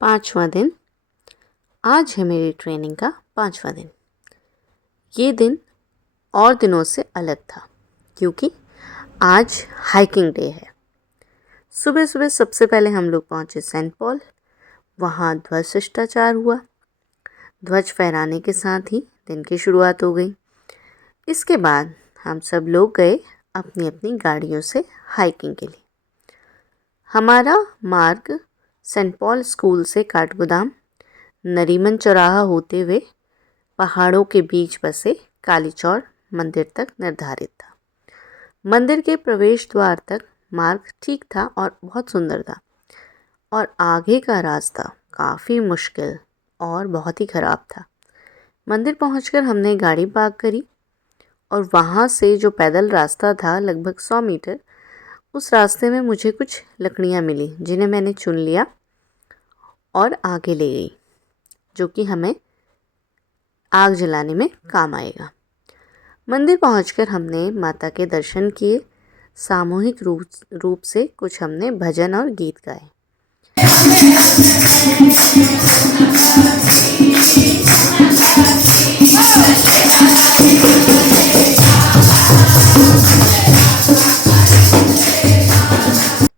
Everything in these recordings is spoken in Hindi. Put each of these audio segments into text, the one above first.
5वां दिन। आज है मेरी ट्रेनिंग का 5वां दिन। ये दिन और दिनों से अलग था क्योंकि आज हाइकिंग डे है। सुबह सुबह सबसे पहले हम लोग पहुँचे सेंट पॉल। वहाँ ध्वज शिष्टाचार हुआ। ध्वज फहराने के साथ ही दिन की शुरुआत हो गई। इसके बाद हम सब लोग गए अपनी अपनी गाड़ियों से हाइकिंग के लिए। हमारा मार्ग सेंट पॉल स्कूल से काठगोदाम, नरीमन चौराहा होते हुए पहाड़ों के बीच बसे कालीचौर मंदिर तक निर्धारित था। मंदिर के प्रवेश द्वार तक मार्ग ठीक था और बहुत सुंदर था, और आगे का रास्ता काफ़ी मुश्किल और बहुत ही ख़राब था। मंदिर पहुंचकर हमने गाड़ी पार्क करी और वहाँ से जो पैदल रास्ता था लगभग 100 मीटर, उस रास्ते में मुझे कुछ लकड़ियाँ मिली जिन्हें मैंने चुन लिया और आगे ले गई, जो कि हमें आग जलाने में काम आएगा। मंदिर पहुंचकर हमने माता के दर्शन किए। सामूहिक रूप से कुछ हमने भजन और गीत गाए।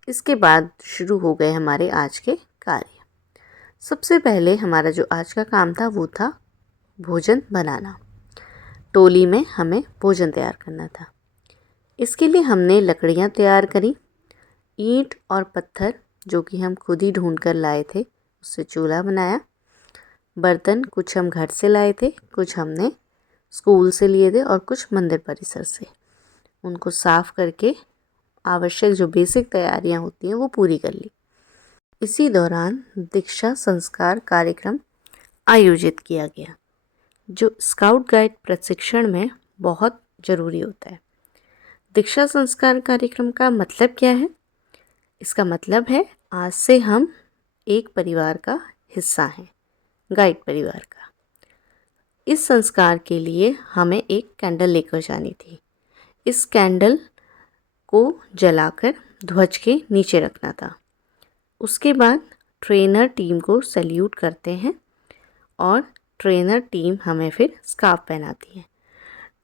इसके बाद शुरू हो गए हमारे आज के कार्य। सबसे पहले हमारा जो आज का काम था वो था भोजन बनाना। टोली में हमें भोजन तैयार करना था। इसके लिए हमने लकड़ियाँ तैयार करी, ईंट और पत्थर जो कि हम खुद ही ढूंढ कर लाए थे, उससे चूल्हा बनाया। बर्तन कुछ हम घर से लाए थे, कुछ हमने स्कूल से लिए थे और कुछ मंदिर परिसर से। उनको साफ़ करके आवश्यक जो बेसिक तैयारियां होती हैं वो पूरी कर ली। इसी दौरान दीक्षा संस्कार कार्यक्रम आयोजित किया गया, जो स्काउट गाइड प्रशिक्षण में बहुत ज़रूरी होता है। दीक्षा संस्कार कार्यक्रम का मतलब क्या है? इसका मतलब है आज से हम एक परिवार का हिस्सा हैं, गाइड परिवार का। इस संस्कार के लिए हमें एक कैंडल लेकर जानी थी। इस कैंडल को जलाकर ध्वज के नीचे रखना था। उसके बाद ट्रेनर टीम को सैल्यूट करते हैं और ट्रेनर टीम हमें फिर स्कार्फ पहनाती है।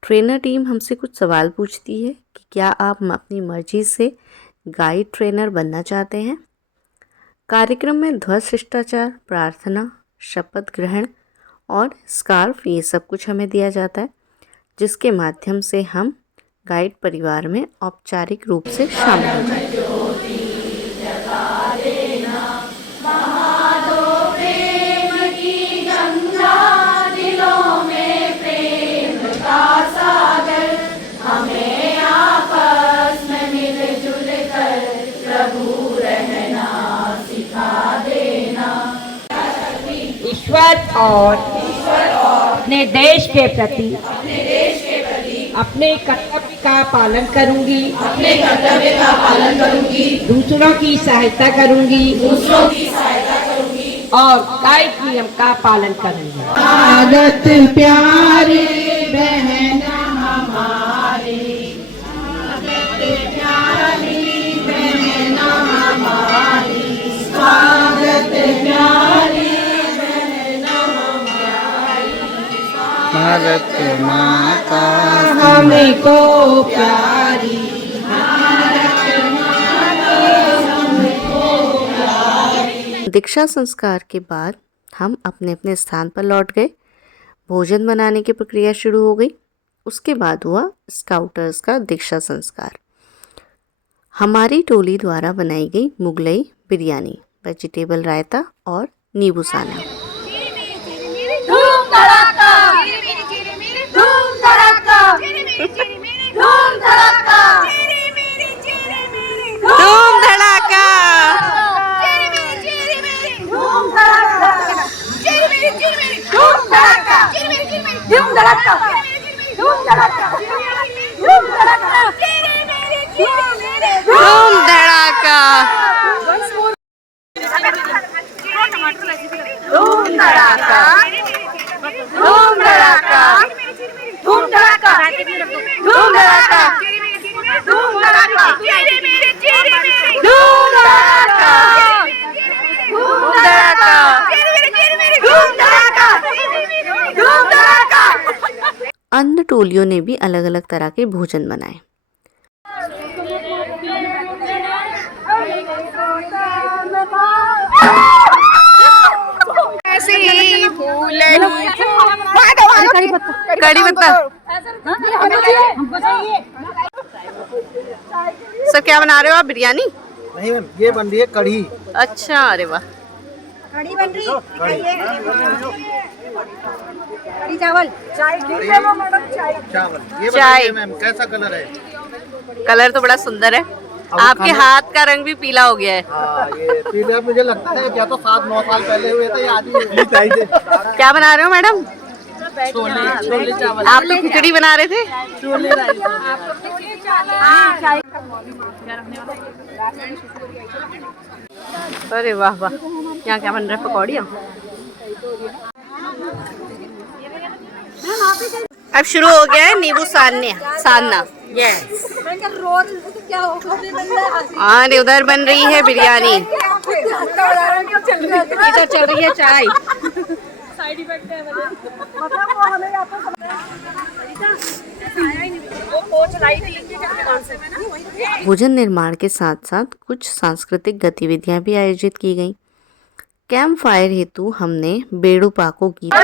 ट्रेनर टीम हमसे कुछ सवाल पूछती है कि क्या आप अपनी मर्जी से गाइड ट्रेनर बनना चाहते हैं। कार्यक्रम में ध्वज शिष्टाचार, प्रार्थना, शपथ ग्रहण और स्कार्फ, ये सब कुछ हमें दिया जाता है, जिसके माध्यम से हम गाइड परिवार में औपचारिक रूप से शामिल हो जाते हैं। ईश्वर और अपने देश के प्रति अपने कर्तव्य का पालन करूंगी। दूसरों की सहायता करूंगी और गाइड नियम का पालन करूंगी। स्वागत प्यारे बहना हमारी, स्वागत प्यारी बहना हमारी, भारत माता हमको प्यारी, दीक्षा संस्कार के बाद हम अपने अपने स्थान पर लौट गए। भोजन बनाने की प्रक्रिया शुरू हो गई। उसके बाद हुआ स्काउटर्स का दीक्षा संस्कार। हमारी टोली द्वारा बनाई गई मुगलई बिरयानी, वेजिटेबल रायता और नींबू साना। धूम धड़ाका, धूम धड़ाका, धूम धड़ाका, धूम धड़ाका, धूम धड़ाका, धूम धड़ाका, धूम धड़ाका, धूम धड़ाका, धूम धड़ाका, धूम धड़ाका, धूम धड़ाका, धूम धड़ाका, धूम धड़ाका, धूम धड़ाका, धूम धड़ाका। अन्य टोलियों ने भी अलग अलग तरह के भोजन बनाए। कड़ी पत्ता सर, क्या बना रहे हो आप? बिरयानी? नहीं मैम, ये बन रही है कढ़ी। अच्छा, अरे वाह। कढ़ी बन रही है, कढ़ी चावल, चाय मैडम, चावल। ये चाय। बताइए मैम, कैसा कलर है? कलर तो बड़ा सुंदर है। आपके हाथ का रंग भी पीला हो गया है। हाँ, ये पीले मुझे लगता है क्या तो 7-9 साल पहले हुए थे, आज ही चाहिए। क्या बना रहे हो मैडम? छोले चावल। आप तो खिचड़ी बना रहे थे। छोले राइस। अरे वाह वाह, यहाँ क्या बन रहा है? पकौड़ियाँ। अब शुरू हो गया है नींबू सानना। यस। और उधर बन रही है बिरयानी। इधर चल रही है चाय। साइड इफेक्ट है भोजन निर्माण के साथ साथ कुछ सांस्कृतिक गतिविधियां भी आयोजित की गईं। कैंप फायर हेतु हमने बेड़ू पाको गीत की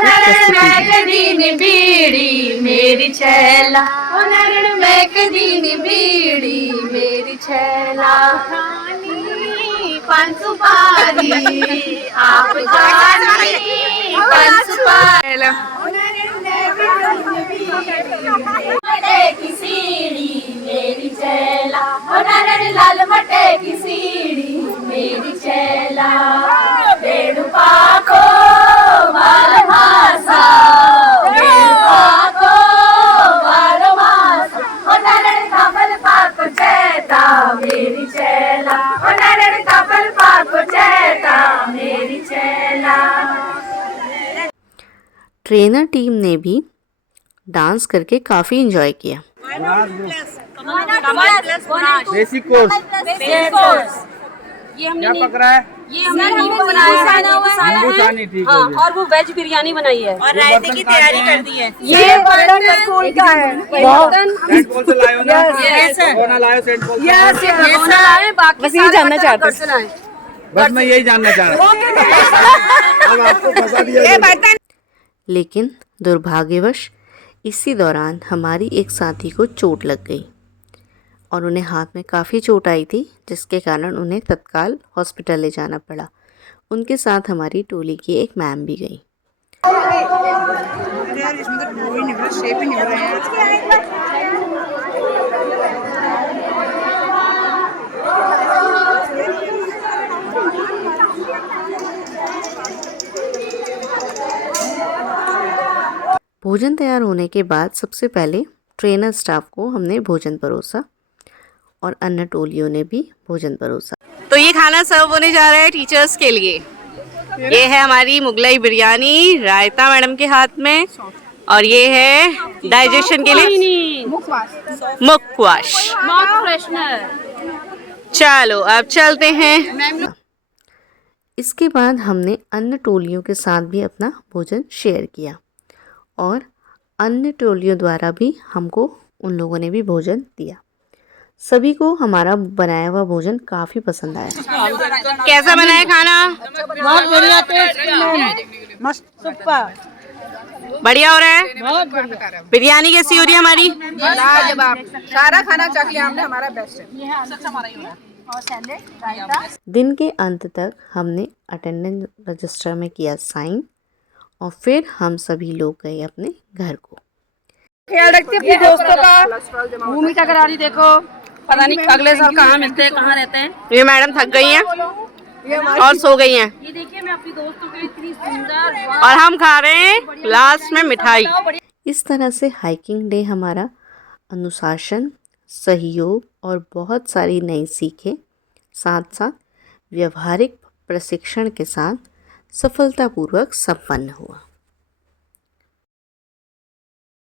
ट्रेनर टीम ने भी डांस करके काफी एंजॉय किया। Basic course. ये हमने क्या पक रहा है? ये हमने नींबू बनाया है, नींबू सानी, ठीक है। हाँ, और वो वेज बिरयानी बनाई है और रायते की तैयारी कर दी है। ये बर्तन स्कूल का है। सेंट पॉल से लाए हो ना? कौन लाए हो सेंट पॉल से? ये लाए, बाकी बस यही जानना चाहते हैं। बस मैं यही जानना चाह रहा हूँ। अब आपको फंसा दिया। लेकिन दुर्भाग्यवश इसी दौरान हमारी एक साथी को चोट लग गई और उन्हें हाथ में काफ़ी चोट आई थी, जिसके कारण उन्हें तत्काल हॉस्पिटल ले जाना पड़ा। उनके साथ हमारी टोली की एक मैम भी गई। भोजन तैयार होने के बाद सबसे पहले ट्रेनर स्टाफ को हमने भोजन परोसा और अन्य टोलियों ने भी भोजन परोसा। तो ये खाना सर्व होने जा रहा है टीचर्स के लिए। ये है हमारी मुगलाई बिरयानी रायता मैडम के हाथ में, और ये है डाइजेशन के लिए मुखवाश। चलो अब चलते हैं। इसके बाद हमने अन्य टोलियों के साथ भी अपना भोजन शेयर किया और अन्य टोलियों द्वारा भी हमको उन लोगों ने भी भोजन दिया। सभी को हमारा बनाया हुआ भोजन काफ़ी पसंद आया। कैसा बना है खाना? बहुत बढ़िया, मस्त, सुपर, बढ़िया हो रहा है। बहुत बढ़िया। बिरयानी कैसी हो रही है हमारी? लाजवाब। सारा खाना चख लिया हमने, हमारा बेस्ट है। दिन के अंत तक हमने अटेंडेंस रजिस्टर में किया साइन और फिर हम सभी लोग गए अपने घर को। ख्याल रखते अपने दोस्तों का। भूमि का करारी देखो, पता नहीं अगले साल कहाँ मिलते हैं, कहाँ रहते हैं। ये मैडम थक गई हैं और सो गई हैं। ये देखिए, मैं अपनी दोस्तों के लिए इतनी सुंदर और हम खा रहे हैं लास्ट में मिठाई। इस तरह से हाइकिंग डे हमारा अनुशासन, सहयोग और बहुत सारी नई सीखें साथ साथ व्यवहारिक प्रशिक्षण के साथ सफलतापूर्वक संपन्न हुआ।